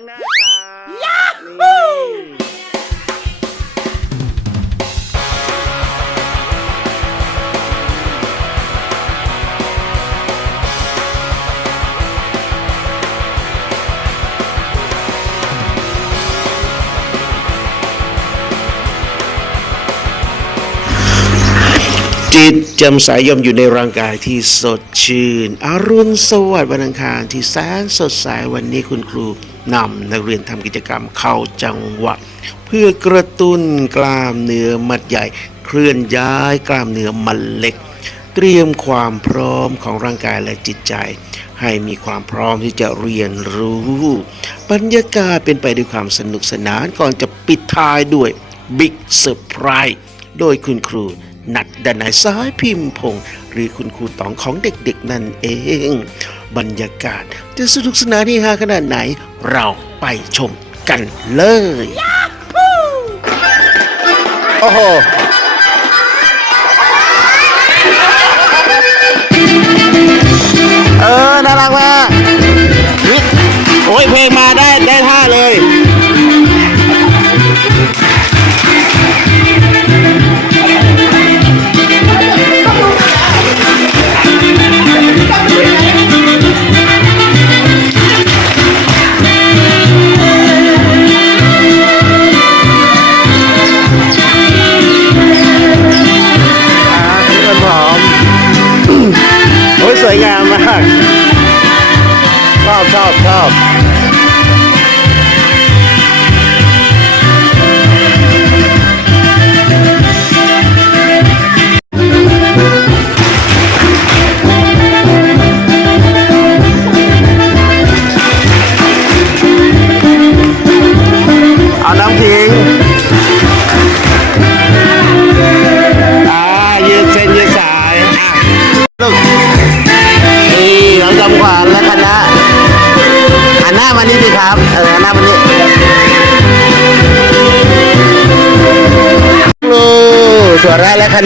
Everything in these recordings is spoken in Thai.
างหน้า จิตจำใสย่อมอยู่ในร่างกายที่สดชื่น อรุณสวัสดิ์วันอังคารที่แสนสดใสวันนี้คุณครูนำนักเรียนทำกิจกรรมเข้าจังหวะ เพื่อกระตุ้นกล้ามเนื้อมัดใหญ่ เคลื่อนย้ายกล้ามเนื้อมัดเล็ก เตรียมความพร้อมของร่างกายและจิตใจ ให้มีความพร้อมที่จะเรียนรู้ บรรยากาศเป็นไปด้วยความสนุกสนานก่อนจะปิดท้ายด้วยบิ๊กเซอร์ไพรส์โดยคุณครู นัดดนายซ้ายพิมพ์พงศ์หรือคุณครูต๋องของเด็กๆนั่นเอง บรรยากาศจะสนุกสนานที่ฮาขนาดไหน เราไปชมกันเลยโอ้โหเออ น่ารักมากนี่โอ้ยเพลงมาได้ได้ท่าเลย ชอ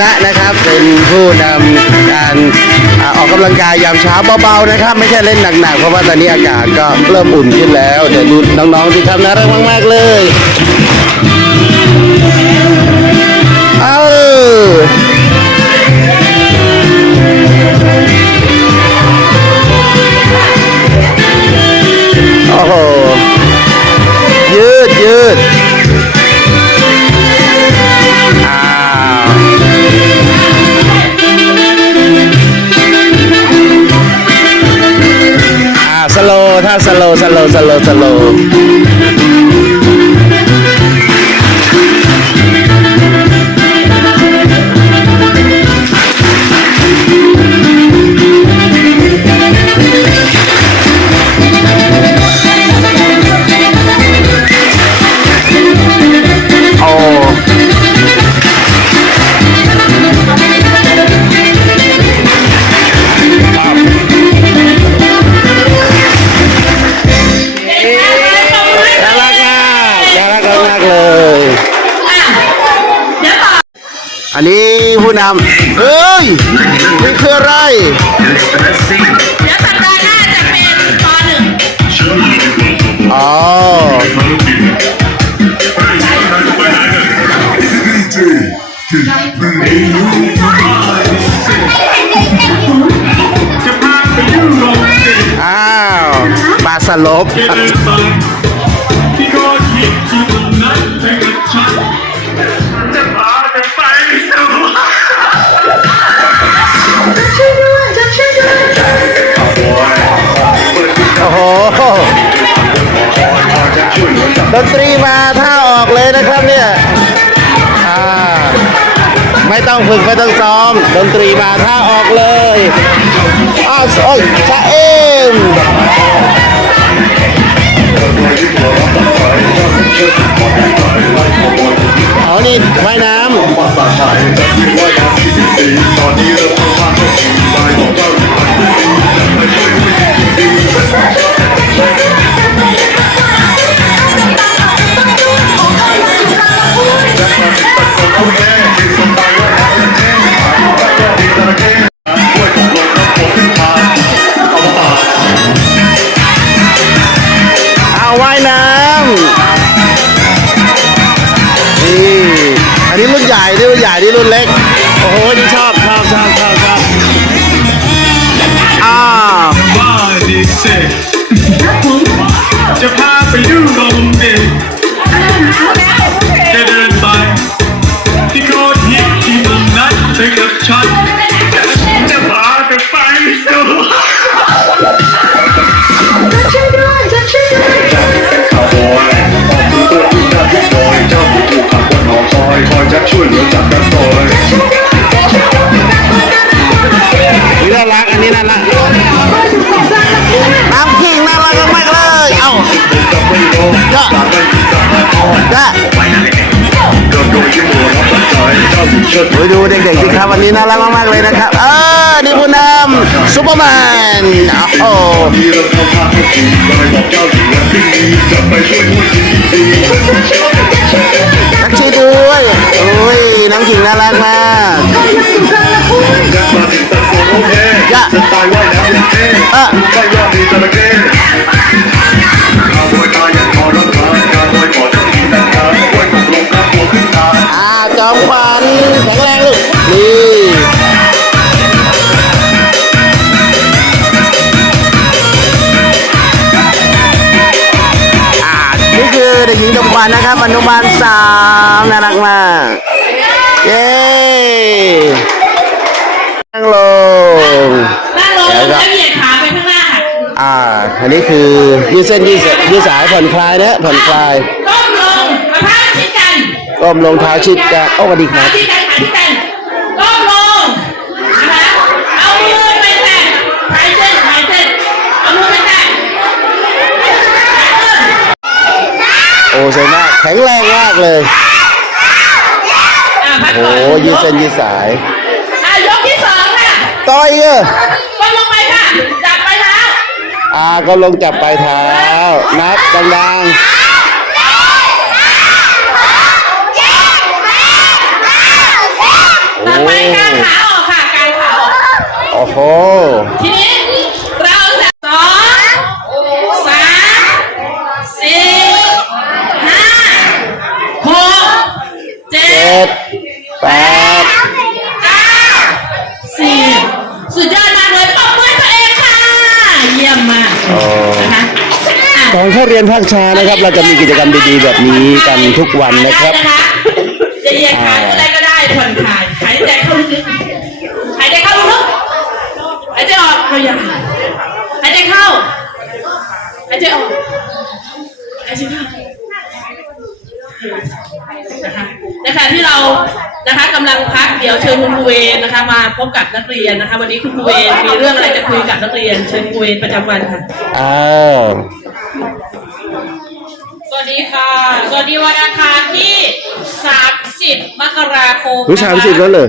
ณะนะครับ เป็นผู้นำการอ่าออกกำลังกายยามเช้าเบาๆนะครับ ไม่ใช่เล่นหนักๆ เพราะว่าตอนนี้อากาศก็เริ่มอุ่นขึ้นแล้ว เดี๋ยวดูน้องๆสิครับน่ารักมากๆเลย โลถ้าสโลส นนี้ผู้นำเฮ้ยนี่คืออะไร เดี๋ยวสัปดาห์หน้าจะเป็นปหนึ่งอ๋อจะพาไปยุโรปสิอ้าวปลาสลบ ดนตรีมาท่าออกเลยนะครับเนี่ยไม่ต้องฝึกไม่ต้องซ้อม ดนตรีมาท่าออกเลยอ้าวโอ้ยชะเอมเอานี่ว่ายน้ปั รุ่นเล็ก โอ้โห นี่ชอบชอบชอบชอบชอบอ้าวบ้าดิเซจะพาไปดูลมเด็กจะเดินไป ที่โคตรฮิตที่ตรงนั้นไปกับฉันจะพาไปไปดูข่าวบอยออกตัวตัวที่หน้าทุกซอยเจ้าผู้ถูกขับบนหอคอยคอยจะช่วยเหลือ นี่น่ารักอันนี้น่ารักน้ำขิงน่ารักมากเลย เอ้าจะไม่รอะไม่มีการมาทอนจ้ะเกิดโดยที่มัวรับปัจจัยเจ้าอยู่เชิดโอ้ยดูเด็กๆสิครับวันนี้น่ารักมากๆเลยนะครับ เออนี่ผู้นำซูเปอร์แมนโอ้โหมีเรื่องเข้าข้างทุกทีเลยบอกเจ้าอยู่วันที่นี้จะไปช่วยด้วยยินดีนักชีด้วยโอ้ย น้ำขิงน่ารักมากยักษ์มาถึงตะโกนโอเคจะตายว่ายน้ำอย่างเท่ไม่ว่ามีจระเข้ขาบอยตายยังขอรับทานการบอยขอเจ้าที่แต่งงานบอยตกลงข้ามตัวขึ้นทางอ่าจอมขวัญแข็งแรงลูกนี่นี่คือเด็กหญิงจอมขวัญนะครับอนุบาลสามน่ารักมาก เย้นั่งลงนั่งลงแล้วเหยียดขาไปข้างหน้าค่ะอ่า อันนี้คือยืดเส้นยืดสายยืดสายผ่อนคลายนะผ่อนคลายก้มลงกระทะชิดกันก้มลงเท้าชิดกันโอ้สวัสดีคขารับชิดกันขาชิดกันก้มลงนะคะเอามือไปแตะหายเส้นหายเส้นเอามือไปแตะโอ้สวยมากแข็งแรงมากเลยอะ พักโอ้ก่อนยืดเส้นยืดสาย อะยกที่สองค่ะต่อยเออก้มลงไปค่ะ จับไปเท้าอ่าก็ลงจับปลายเท้า นับดังต่อไปกางขาออกค่ะกางขาออกๆโอ้โห ทีนี้ อะตอนเข้าเรียนภาคเช้านะครับ เราจะมีกิจกรรมดีๆแบบนี้กันทุกวันนะครับได้จะเหยียดขาอะไรก็ได้ผ่อนคลายหายใจเข้าลึกๆหายใจเข้าลึกๆหายใจออกพยายามหายใจเข้าหายใจออกหายใจเข้านะคะนะคะที่เรานะคะกำลังพักเดี๋ยวเชิญคุณครูเวนนะคะ มาพบกับนักเรียนนะคะ วันนี้คุณครูเวนมีเรื่องอะไรจะคุยกับนักเรียน เชิญครูเวนประจำวันค่ะอ้าวส วัสดีค่ะ สวัสดีวันอังคารที่30มกราคมรู้สามสิบแล้วเหรอ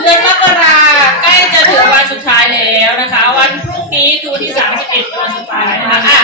เดือนมกราใกล้จะถึงวันสุดท้ายแล้วนะคะ วันพรุ่งนี้คือวันที่31เป็นวันสุดท้ายนะคะอะนะคะ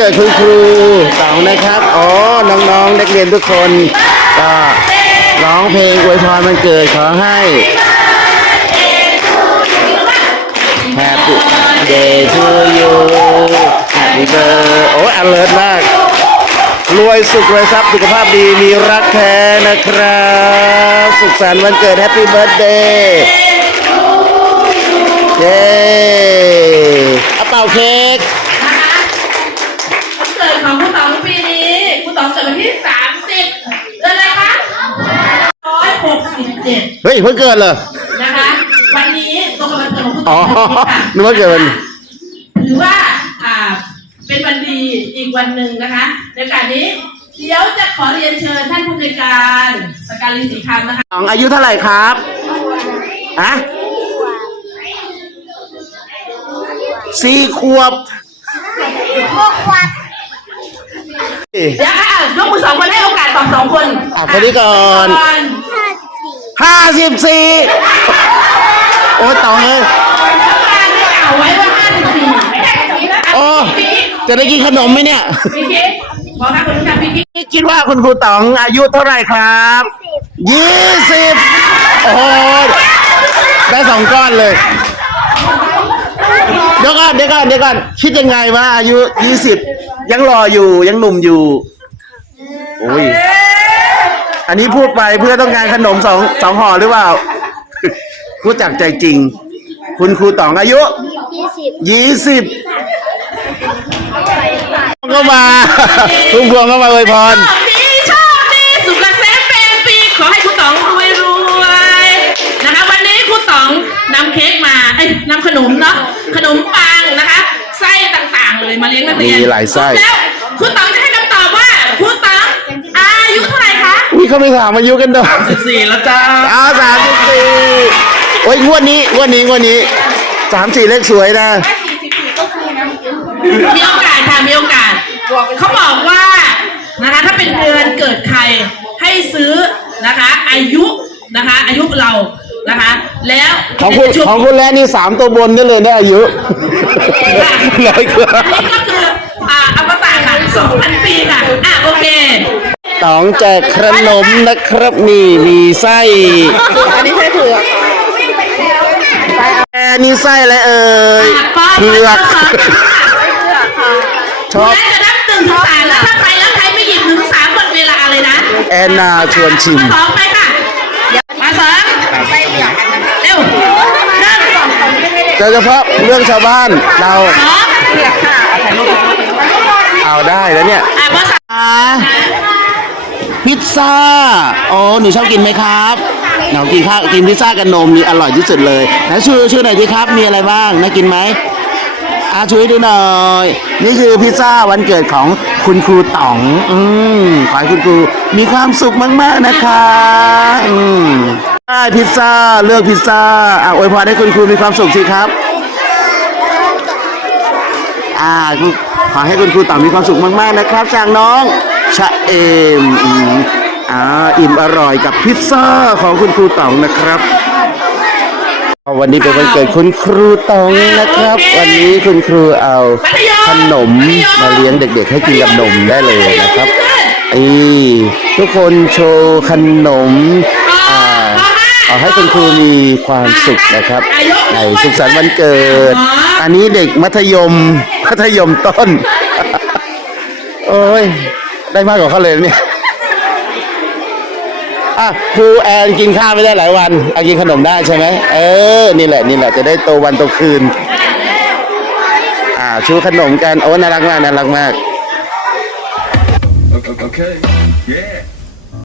เกิดคุณครูเต๋านะครับอ๋อน้องๆนักเรียนทุกคนก็ร้องเพลงอวยพรวันเกิดขอให้ Happy Day to you Happy Birthday โอ้ย alert มาก รวยสุขรวยทรัพย์สุขภาพดีมีรักแท้นะครับ สุขสันต์วันเกิด Happy Birthday เย้เอาเป่าเค้ก นะคะวันเกิดของคุณต๋องปีนี้คุณต๋องเกิดวันที่ 30 เดือนอะไรคะ167 เฮ้ยเพิ่งเกิดเหรอนะคะ วันนี้ตรงกับวันเกิดของคุณต๋อ๋อองค่ะนึกว่าเกิดวันถือว่าอ่าเป็นวันดีอีกกวันหนึ่งนะคะในโอกาสนี้เดี๋ยวจะขอเรียนเชิญท่านผู้ในวยการสการลินสีคำนะคะน้องอายุเท่าไหร่ครับฮะสี่ขวบเดี๋ยวค่ะยกมือสองคนให้โอกาสตอบสองคนอะคนนี้ก่อนก่อน ห้าสิบสี่โอ้ยต่อเลยการที่กล่าวไว้ว่าห้าสิบสี่ไม่ได้แบบนี้นะคะโอ้พี่กิ๊กจะได้กินขนมไหมเนี่ยพี่กิ๊กบอกค่ะคุณค่ะพี่กิ๊กคิดว่าคุณครูต๋องอายุเท่าไหร่ครับยี่สิบโอ้โหได้สองก้อนเลยเดี๋ยวก่อนเดี๋ยวก่อนเดี๋ยวก่อนคิดยังไงว่าอายุยี่สิบยังรออยู่ยังหนุ่มอยู่โอ้ย อันนี้พูดไปเพื่อต้องการขนมสองสองห่อหรือเปล่า พูดจากใจจริง คุณครูต๋องอายุยี่สิบยี่สิบก็มาคุณพวงก็มาอวยพรชอบดีชอบดีสุขเกษมเป็นปีขอให้คุณต๋องรวยรวยนะคะวันนี้คุณต๋องนำเค้กมาเอ้ยนำขนมเนาะขนมปังนะคะ ไส้ต่างๆเลยมาเลี้ยงนักเรียนมีหลายไส้แล้วคุณต๋อง เขาไม่ถามอายุกันด้วยสิบสี่แล้วจ้าอ้าวสามสิบสี่โอ้ยงวดนี้งวดนี้งวดนี้สามสี่เลขสวยนะมีโอกาสค่ะมีโอกาส เขาบอกว่านะคะถ้าเป็นเดือนเกิดใครให้ซื้อนะคะอายุนะคะ อายุเรานะคะ แล้วของคุณช่วของคุณแล้วนี่สามตัวบนได้เลยได้อายุเลยคืออันนี้ก็คืออ่าอมตะค่ะสองพันปีค่ะอะโอเค ต๋องแจกขนมนะครับนี่มีไส้อันนี้ใช่เผือกแอร์นี่ไส้อะไรเอ่ยเผือกชอบและจะนับหนึ่งถึงสามแล้วถ้าใครแล้วใครไม่หยิบหนึ่งถึงสามหมดเวลาเลยนะ แอนนาชวนชิมมาสองไปค่ะมาสองใส่เหลือกันนะคะเร็วหนึ่งสองโดยเฉพาะเรื่องชาวบ้านเราสองเหลือค่ะเอาได้แล้วเนี่ย ซ่าอ๋อหนูชอบกินไหมครับหนูกินข้าวกินพิซซ่ากับนมนี่อร่อยที่สุดเลยไหนช่วยช่วยหน่อยดิครับมีอะไรบ้างน่ากินไหมอาช่วยดูหน่อย นี่คือพิซซ่าวันเกิดของคุณครูต๋อง อืมขอให้คุณครูมีความสุขมาก ๆ นะคะ อืมได้พิซซ่าเลือกพิซซ่าอะอวยพรให้คุณครูมีความสุขสิครับ อ่าขอให้คุณครูต่องมีความสุขมาก ๆ นะครับจากน้อง ชะเอมอืมอ่าอิ่มอร่อยกับพิซซ่าของคุณครูต๋องนะครับวันนี้เป็นวันเกิดคุณครูต๋องนะครับ วันนี้คุณครูเอาขนมมาเลี้ยงเด็กๆ ให้กินกับนมได้เลยนะครับนี่ทุกคนโชว์ขนมอ่าขอให้คุณครูมีความสุขนะครับ ในสุขสันต์วันเกิด อันนี้เด็กมัธยมมัธยมต้น โอ้ย ได้มากกว่าเขาเลยเนี่ยอะครูแอนกินข้าวไม่ได้หลายวันเอากินขนมได้ใช่ไหมเออ นี่แหละนี่แหละจะได้โตวันโตคืน อ่าชูขนมกันโอ้น่ารักมากน่ารักมาก Okay. Yeah.